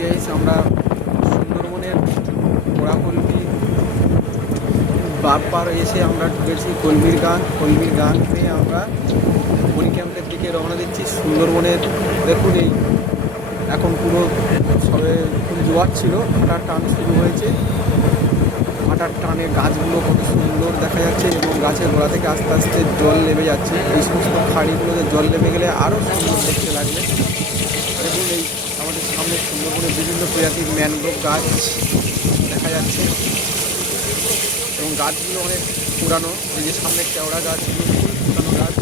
Guys আমরা সুন্দরবনের পোড়াকলমি বারবার এসে আমরা ঢুকেছি কলমির গান পেয়ে আমরা বনি ক্যাম্পের দিকে রওনা দিচ্ছি। সুন্দরবনের দেখুন এই এখন পুরো সবে জোয়ার ছিল, হাঁটার টান শুরু হয়েছে। হাঁটার টানে গাছগুলো কত সুন্দর দেখা যাচ্ছে এবং গাছের গোড়া থেকে আস্তে আস্তে জল নেমে যাচ্ছে। এই সমস্ত খাড়িগুলোতে জল নেমে গেলে আরও সুন্দর দেখতে লাগবে। দেখুন এই আমাদের সামনে সুন্দরবনের বিভিন্ন প্রজাতির ম্যানগ্রোভ গাছ দেখা যাচ্ছে এবং গাছগুলো অনেক পুরানো। এই যে সামনে কেওড়া গাছগুলো পুরানো গাছ।